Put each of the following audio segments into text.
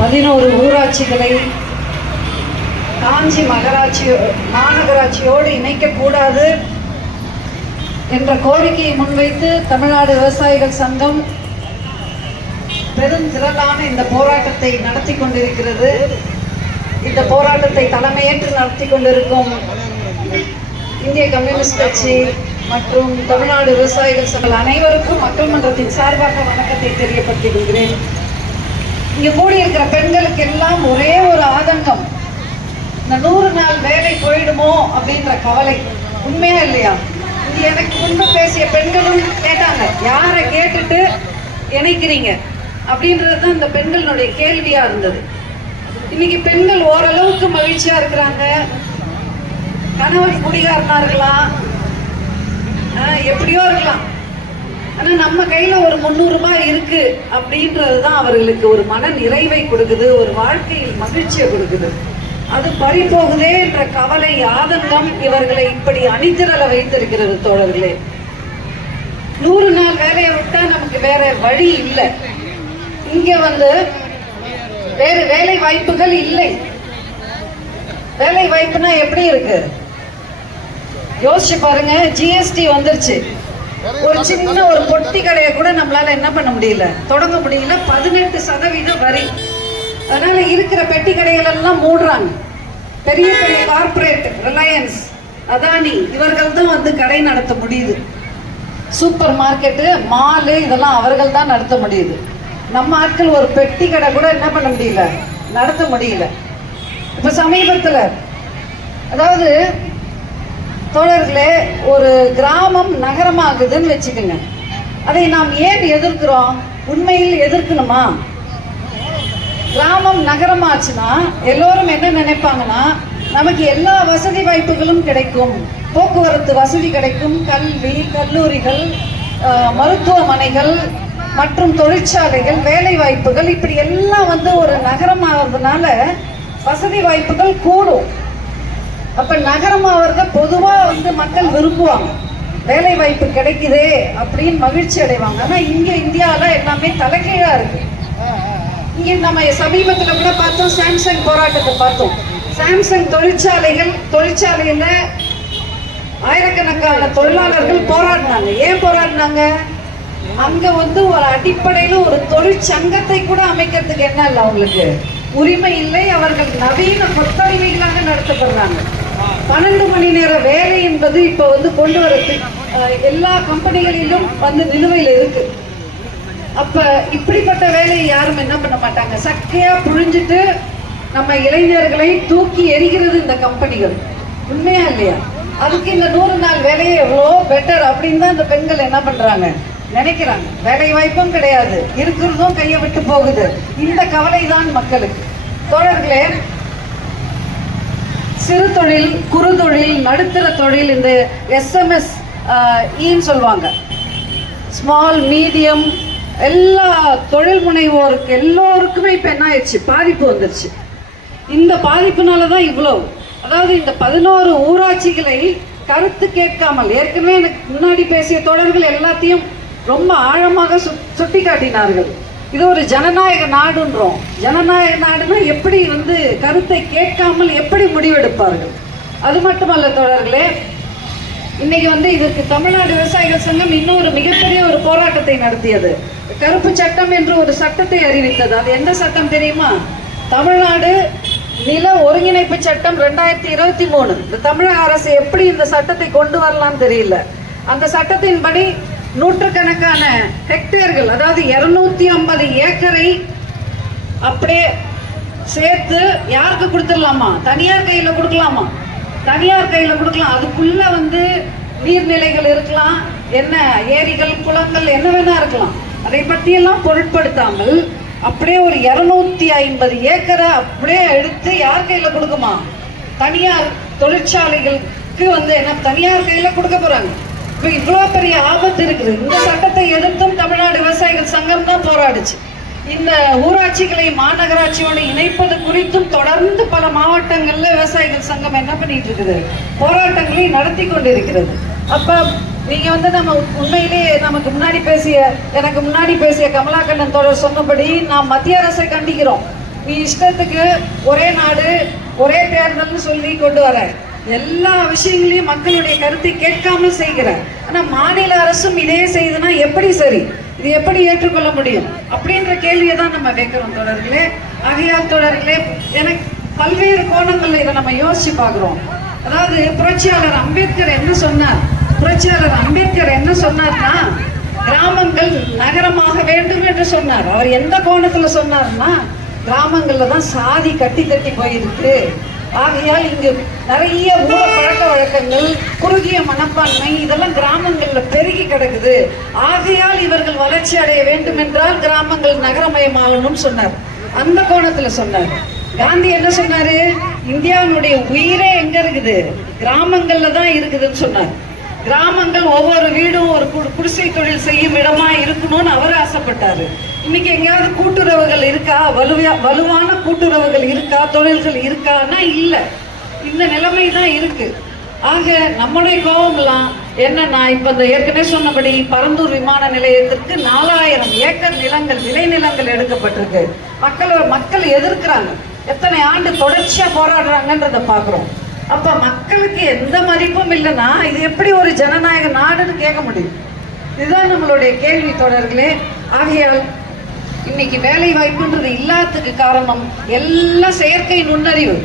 11 ஊராட்சிகளை காஞ்சி மாநகராட்சியோடு இணைக்கக்கூடாது என்ற கோரிக்கையை முன்வைத்து தமிழ்நாடு விவசாயிகள் சங்கம் பெருந்திரளான இந்த போராட்டத்தை நடத்தி கொண்டிருக்கிறது. இந்த போராட்டத்தை தலைமையேற்று நடத்தி கொண்டிருக்கும் இந்திய கம்யூனிஸ்ட் கட்சி மற்றும் தமிழ்நாடு விவசாயிகள் சங்கம் அனைவருக்கும் மக்கள் மன்றத்தின் சார்பாக வணக்கத்தை தெரியப்படுத்திக் கொள்கிறேன். இங்கே கூடியிருக்கிற பெண்களுக்கு எல்லாம் ஒரே ஒரு ஆதங்கம், இந்த 100 நாள் வேலை போயிடுமோ அப்படின்ற கவலை. உண்மையா இல்லையா? இது எனக்கு முன்பு பேசிய பெண்களும் கேட்டாங்க, யாரை கேட்டுட்டு இணைக்கிறீங்க அப்படின்றது தான் இந்த பெண்களுடைய கேள்வியா இருந்தது. இன்னைக்கு பெண்கள் ஓரளவுக்கு மகிழ்ச்சியா இருக்கிறாங்க. கணவன் குடிகாரனா இருக்கலாம், எப்படியோ இருக்கலாம், ஆனா நம்ம கையில ஒரு 300 ரூபாய் இருக்கு அப்படின்றது தான் அவர்களுக்கு ஒரு மன நிறைவை கொடுக்குது, ஒரு வாழ்க்கையில் மகிழ்ச்சியை கொடுக்குது. அது பறி போகுதே என்ற கவலை, ஆதங்கம் இவர்களை இப்படி அணிதிரள வைத்திருக்கிறது. தோழர்களே, 100 நாள் வேலையை விட்டா நமக்கு வேற வழி இல்லை. இங்க வேறு வேலை வாய்ப்புகள் இல்லை. வேலை வாய்ப்புனா எப்படி இருக்கு யோசிச்சு பாருங்க. ஜிஎஸ்டி வந்துருச்சு. ஒரு சின்ன ஒரு பொட்டி கடையை கூட நம்மளால என்ன பண்ண முடியல, தொடங்க முடியல. 18% வரி. அதனால இருக்கிற பெட்டி கடைகள் எல்லாம் மூடுறாங்க. பெரிய பெரிய கார்பரேட் ரிலையன்ஸ், அதானி இவர்கள் தான் கடை நடத்த முடியுது. சூப்பர் மார்க்கெட்டு, மாலு இதெல்லாம் அவர்கள் தான் நடத்த முடியுது. நம்ம ஆட்கள் ஒரு பெட்டி கடை கூட என்ன பண்ண முடியல, நடத்த முடியல. இப்ப சமீபத்தில், அதாவது தோழர்களே, ஒரு கிராமம் நகரமாகுதுன்னு வச்சுக்கோங்க. அதை நாம் ஏன் எதிர்க்கிறோம்? உண்மையில் எதிர்க்கணுமா? கிராமம் நகரமாச்சுன்னா எல்லோரும் என்ன நினைப்பாங்கன்னா, நமக்கு எல்லா வசதி வாய்ப்புகளும் கிடைக்கும், போக்குவரத்து வசதி கிடைக்கும், கல்வி, கல்லூரிகள், மருத்துவமனைகள் மற்றும் தொழிற்சாலைகள், வேலை வாய்ப்புகள், இப்படி எல்லாம் ஒரு நகரமாகிறதுனால வசதி வாய்ப்புகள் கூடும். அப்ப நகரமாகிறத பொதுவா மக்கள் விரும்புவாங்க. வேலை வாய்ப்பு கிடைக்குதே அப்படின்னு மகிழ்ச்சி அடைவாங்க. ஆனா இங்க இந்தியாவில எல்லாமே தலைகீழா இருக்கு. இங்க நம்ம சமீபத்தில் கூட பார்த்தோம், சாம்சங் போராட்டத்தை பார்த்தோம். சாம்சங் தொழிற்சாலையில ஆயிரக்கணக்கான தொழிலாளர்கள் போராடினாங்க. ஏன் போராடினாங்க? அங்க ஒரு அடிப்படையில ஒரு தொழிற்சங்கத்தை கூட அமைக்கிறதுக்கு என்ன இல்லை, அவங்களுக்கு உரிமை இல்லை. அவர்கள் நவீன கொத்தடிமைகளாக நடத்தப்படுறாங்க. 12 மணி நேர வேலை என்பது இப்ப கொண்டு வரது எல்லா கம்பெனிகளிலும் நிலுவையில் இருக்கு. அப்ப இப்படிப்பட்ட வேலையை யாரும் என்ன பண்ண மாட்டாங்க, சக்கையா புழிஞ்சிட்டு நம்ம இளைஞர்களை தூக்கி எரிகிறது இந்த கம்பெனிகள். உண்மையா இல்லையா? அதுக்கு இந்த 100 நாள் வேலையை எவ்வளோ பெட்டர் அப்படின்னு தான் இந்த பெண்கள் என்ன பண்றாங்க, நினைக்கிறாங்க. வேலை வாய்ப்பும் கிடையாது, இருக்கிறதும் கையை விட்டு போகுது. இந்த கவலை தான் மக்களுக்கு. தோழர்களே, சிறு தொழில், குறு தொழில், நடுத்தர தொழில், இந்த SMS சொல்லுவாங்க, ஸ்மால் மீடியம், எல்லா தொழில் முனைவோருக்கு எல்லோருக்குமே இப்ப என்ன ஆயிடுச்சு, பாதிப்பு வந்துருச்சு. இந்த பாதிப்புனால தான் இவ்வளவு. அதாவது இந்த 11 ஊராட்சிகளை கருத்து கேட்காமல், ஏற்கனவே எனக்கு முன்னாடி பேசிய தோழர்கள் எல்லாத்தையும் ரொம்ப ஆழமாக சுட்டி காட்டினார்கள். இது ஒரு ஜனநாயக நாடுன்றோம். ஜனநாயக நாடுனா எப்படி கருத்தை கேட்காமல் எப்படி முடிவெடுப்பார்கள்? அது மட்டுமல்ல தோழர்களே, இன்னைக்கு இதற்கு தமிழ்நாடு விவசாயிகள் சங்கம் இன்னொரு மிகப்பெரிய ஒரு போராட்டத்தை நடத்தியது. கருப்பு சட்டம் என்று ஒரு சட்டத்தை அறிவித்தது. அது எந்த சட்டம் தெரியுமா? தமிழ்நாடு நில ஒருங்கிணைப்பு சட்டம் 2023. இந்த தமிழக அரசு எப்படி இந்த சட்டத்தை கொண்டு வரலாம்னு தெரியல. அந்த சட்டத்தின்படி நூற்றுக்கணக்கான ஹெக்டேர்கள், அதாவது 250 ஏக்கரை அப்படியே சேர்த்து யாருக்கு கொடுத்துடலாமா? தனியார் கையில கொடுக்கலாமா? தனியார் கையில கொடுக்கலாம். அதுக்குள்ள நீர்நிலைகள் இருக்கலாம், என்ன ஏரிகள், குளங்கள், என்ன வேணா இருக்கலாம். அதை பற்றியெல்லாம் பொருட்படுத்தாமல் அப்படியே ஒரு 250 ஏக்கரை அப்படியே எடுத்து யார் கையில கொடுக்குமா? தனியார் தொழிற்சாலைகளுக்கு என்ன தனியார் கையில கொடுக்க போறாங்க. இப்ப இவ்வளவு பெரிய ஆபத்து இருக்குது. இந்த சட்டத்தை எதிர்த்தும் தமிழ்நாடு விவசாயிகள் சங்கம் தான் போராடுச்சு. இந்த ஊராட்சிகளை மாநகராட்சியோடு இணைப்பது குறித்தும் தொடர்ந்து பல மாவட்டங்கள்ல விவசாயிகள் சங்கம் என்ன பண்ணிட்டு இருக்குது, போராட்டங்களை நடத்தி கொண்டிருக்கிறது. அப்ப நீங்க நம்ம உண்மையிலேயே எனக்கு முன்னாடி பேசிய கமலாக்கண்ணன் தோழர் சொன்னபடி நாம் மத்திய அரசை கண்டிக்கிறோம். நீ இஷ்டத்துக்கு ஒரே நாடு ஒரே தேர்தல்னு சொல்லி கொண்டு வர, எல்லா விஷயங்களையும் மக்களுடைய கருத்தை கேட்காமல் செய்கிற. ஆனா மாநில அரசும் இதே செய்யுதுன்னா எப்படி சரி? இது எப்படி ஏற்றுக்கொள்ள முடியும்? அப்படின்ற கேள்வியை தான் நம்ம வைக்கிறோம் தோழர்களே. ஆகையால் தோழர்களே, எனக்கு பல்வேறு கோணங்கள்ல இதை நம்ம யோசிச்சு பார்க்கிறோம். அதாவது புரட்சியாளர் அம்பேத்கர் என்ன சொன்னார்? புரட்சியாளர் அம்பேத்கர் என்ன சொன்னார்னா, கிராமங்கள் நகரமாக வேண்டும் என்று சொன்னார். அவர் எந்த கோணத்துல சொன்னார்னா, கிராமங்கள்ல தான் சாதி கட்டி தட்டி போயிருக்கு. ஆகையால் இங்கு நிறைய மூட பழக்க வழக்கங்கள், குறுகிய மனப்பான்மை இதெல்லாம் கிராமங்கள்ல பெருகி கிடக்குது. ஆகையால் இவர்கள் வளர்ச்சி அடைய வேண்டும் என்றால் கிராமங்கள் நகரமயமாகணும்னு சொன்னார். அந்த கோணத்துல சொன்னார். காந்தி என்ன சொன்னாரு? இந்தியாவுடைய உயிரே எங்க இருக்குது? கிராமங்கள்ல தான் இருக்குதுன்னு சொன்னார். கிராமங்கள் ஒவ்வொரு வீடும் ஒரு குடிசை தொழில் செய்யும் இடமா இருக்கணும்னு அவர் ஆசைப்பட்டாரு. இன்னைக்கு எங்கேயாவது கூட்டுறவுகள் இருக்கா? வலுவான கூட்டுறவுகள் இருக்கா? தொழில்கள் இருக்கான்னா இல்ல. இந்த நிலைமை தான் இருக்கு. ஆக நம்முடைய கோபம்லாம் என்னன்னா, இப்ப இந்த ஏற்கனவே சொன்னபடி பரந்தூர் விமான நிலையத்திற்கு 4000 ஏக்கர் நிலங்கள், விளைநிலங்கள் எடுக்கப்பட்டிருக்கு. மக்கள் எதிர்க்கிறாங்க. எத்தனை ஆண்டு தொடர்ச்சியா போராடுறாங்கன்றத பாக்குறோம். அப்ப மக்களுக்கு எந்த மதிப்பும் இல்லைன்னா இது எப்படி ஒரு ஜனநாயக நாடுன்னு கேட்க முடியும்? இதுதான் நம்மளுடைய கேள்வி தோழர்களே. ஆகையால் இன்னைக்கு வேலை வாய்ப்புன்றது இல்லாததுக்கு காரணம் எல்லாம் செயற்கை நுண்ணறிவு,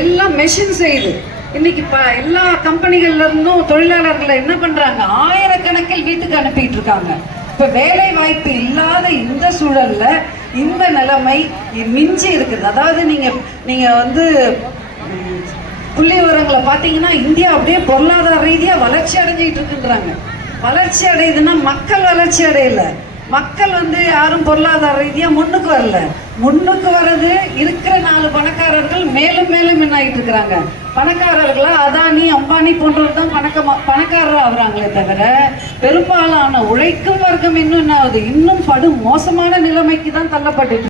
எல்லாம் மெஷின் செய்யுது. இன்னைக்கு எல்லா கம்பெனிகள்ல இருந்தும் தொழிலாளர்களை என்ன பண்றாங்க? ஆயிரக்கணக்கில் வீட்டுக்கு அனுப்பிட்டு இருக்காங்க. இப்ப வேலை வாய்ப்பு இல்லாத இந்த சூழல்ல இந்த நிலைமை மிஞ்சி இருக்குது. அதாவது நீங்க வந்து புள்ளி விவரங்களை பார்த்தீங்கன்னா இந்தியா அப்படியே பொருளாதார ரீதியா வளர்ச்சி அடைஞ்சிட்டு இருக்குன்றாங்க. வளர்ச்சி அடையுதுன்னா மக்கள் வளர்ச்சி அடையல. மக்கள் வந்து யாரும் பொருளாதார ரீதியா முன்னுக்கு வரல. முன்னுக்கு வர்றது இருக்கிற 4 பணக்காரர்கள் மேலும் மேலும் என்ன ஆகிட்டு இருக்கிறாங்க. பணக்காரர்களா அதானி அம்பானி போன்றவர் தான் பணக்காரர் ஆகுறாங்களே தவிர பெரும்பாலான உழைக்கும் வர்க்கம் இன்னும் என்ன ஆகுது? இன்னும் படு மோசமான நிலைமைக்கு தான் தள்ளப்பட்டு